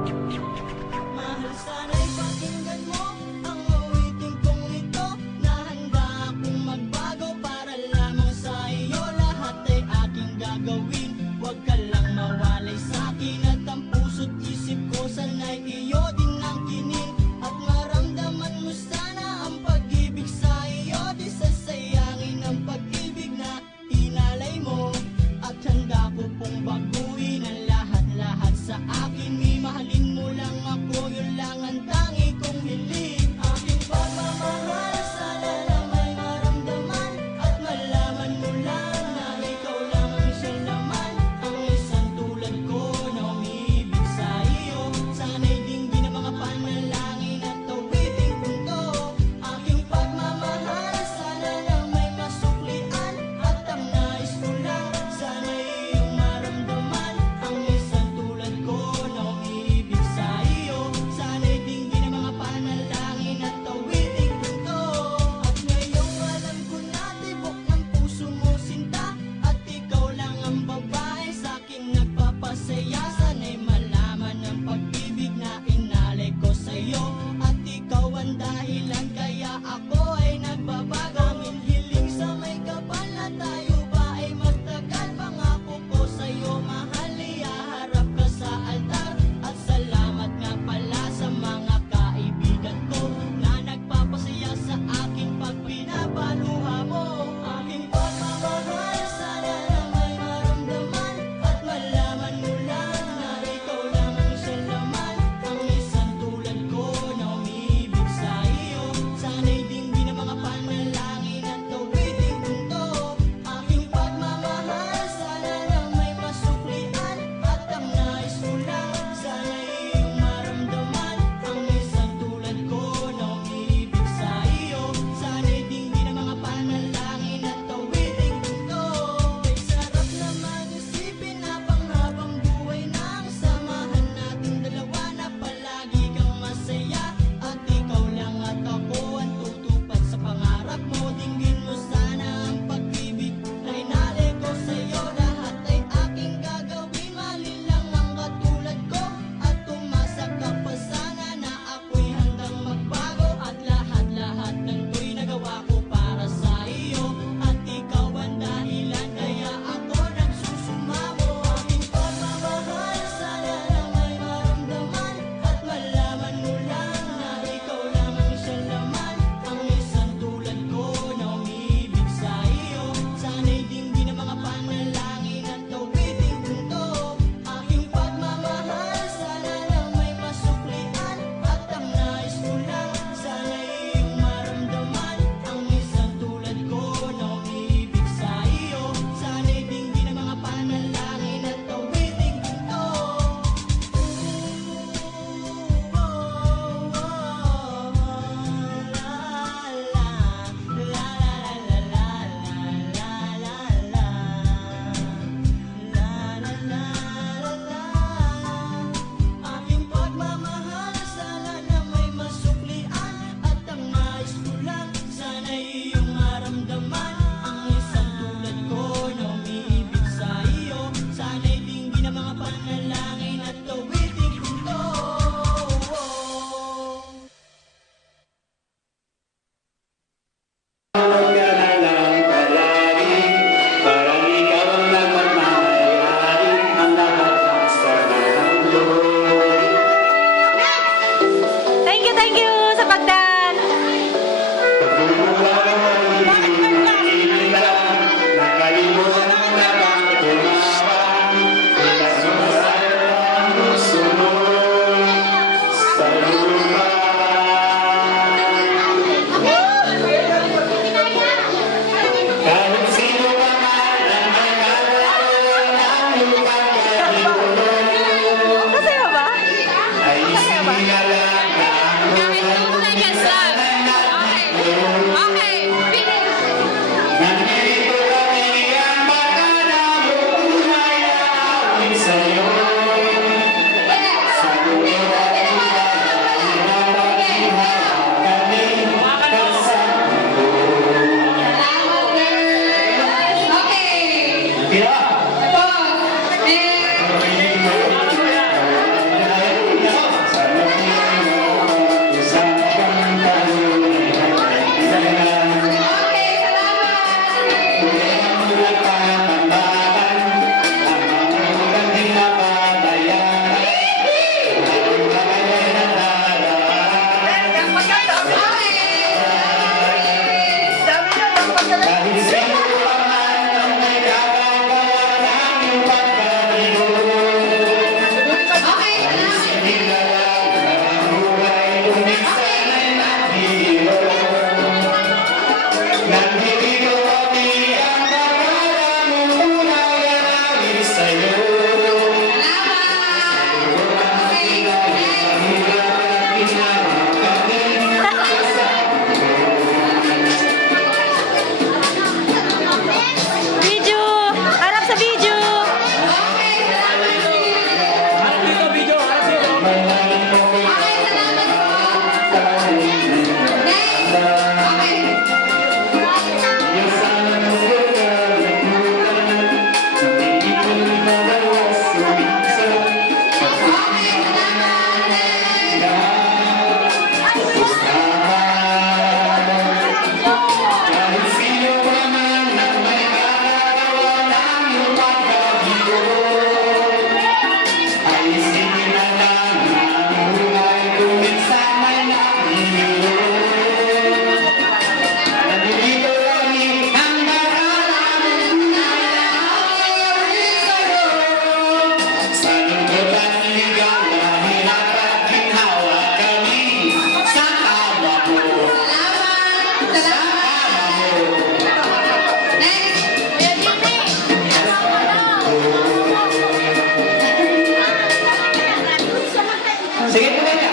Mahal, sana'y pakinggan mo ang awitin kong ito, na handa akong magbago para lamang sa iyo. Lahat ay aking gagawin, huwag ka lang mawalay sa'kin. At ang puso't isip ko sana'y iyo din ang kinin. At maramdaman mo sana ang pag-ibig sa iyo. Di sasayangin ang pag-ibig na inalay mo. At handa ko pong baguhin ang lahat-lahat sa akin. Mahalin mo lang ako, yun lang ang tangi kong hiling. Aking pagmamahal, sana na may maramdaman. At malaman mo lang na ikaw lang ang siya naman. Ang isang tulad ko na umiibig sa iyo. Sana'y dinggin ang mga panalangin at awiting punto. Aking pagmamahal, sana na may masuklian. At ang nais ko lang, sana'y iyong maramdaman. Ang isang tulad ko na umiibig sa iyo. Sana'y dinggin ang mga panalangin at awiting punto. At ngayong alam ko na tibok ng puso mo sinta. At ikaw lang ang babae sa'king nagpapasaya. Sana'y malaman ang pag-ibig na inalay ko sa'yo. At ikaw ang dahilan kaya ako ay nagbabago. Aming hiling sa may kapal na tayo ba ay magtagal. Pangako ko sa'yo mahal, ihaharap ka sa altar. At salamat nga pala sa mga kaibigan ko na nagpapasaya sa aking pag pinapaluha mo. Aking pagmamahal, sana na may maramdaman. At malaman mo lang na ikaw lang ang siya naman. Ang isang tulad ko na umiibig sa iyo. Sana'y dinggin ang mga panalangin at awiting punto. Aking pagmamahal, sana na may masuklian. At ang nais ko lang, sana'y iyong maramdaman. Ang isang tulad ko na umiibig sa iyo. Sana'y dinggin ang mga panalangin at awiting punto. Kay sarap naman isipin na panghabang buhay na ang samahan nating dalawa, na palagi kang masaya. At ikaw lang at ako ang tutupad sa pangarap mo. Dinggin mo sana ang pag-ibig na inalay ko sa'yo. Lahat ay aking gagawin, mali lang ang katulad ko. At umasa ka pa sana na ako'y handang magbago. At lahat-lahat ng to'y nagawa ko para sa iyo. At ikaw ang dahilan kaya ako nagsusumamo. Aking pagmamahal, sana na may maramdaman. At malaman mo lang na ikaw lang ang siya naman. Ang isang tulad ko na umiibig sa iyo. Sana'y dinggin ang mga panalangin at awiting punto. Aking pagmamahal, sana na may masuklian. At ang nais ko lang, sana'y iyong maramdaman. Ang isang tulad ko na umiibig sa iyo. Sana'y dinggin ang mga panalangin at awiting punto. Aking pagmamahal, sana na may masuklian. At ang nais ko lang, sana'y iyong maramdaman. Ang isang tulad ko na umiibig sa iyo. Sana'y dinggin ang mga panalangin at awiting punto. Tawag ka na lang palagi, parang ikaw ang nagmamahayari ang lahat ng saranglo. Thank you sa pagdan. Bumubuhay ang inilang, nakalimutan ang labang tumawang. Tila sumasaya ang puso mo sa lupa. Kahit sino pa man ang may kalaro ng lupang kahit Kasi Sige, tuloy na.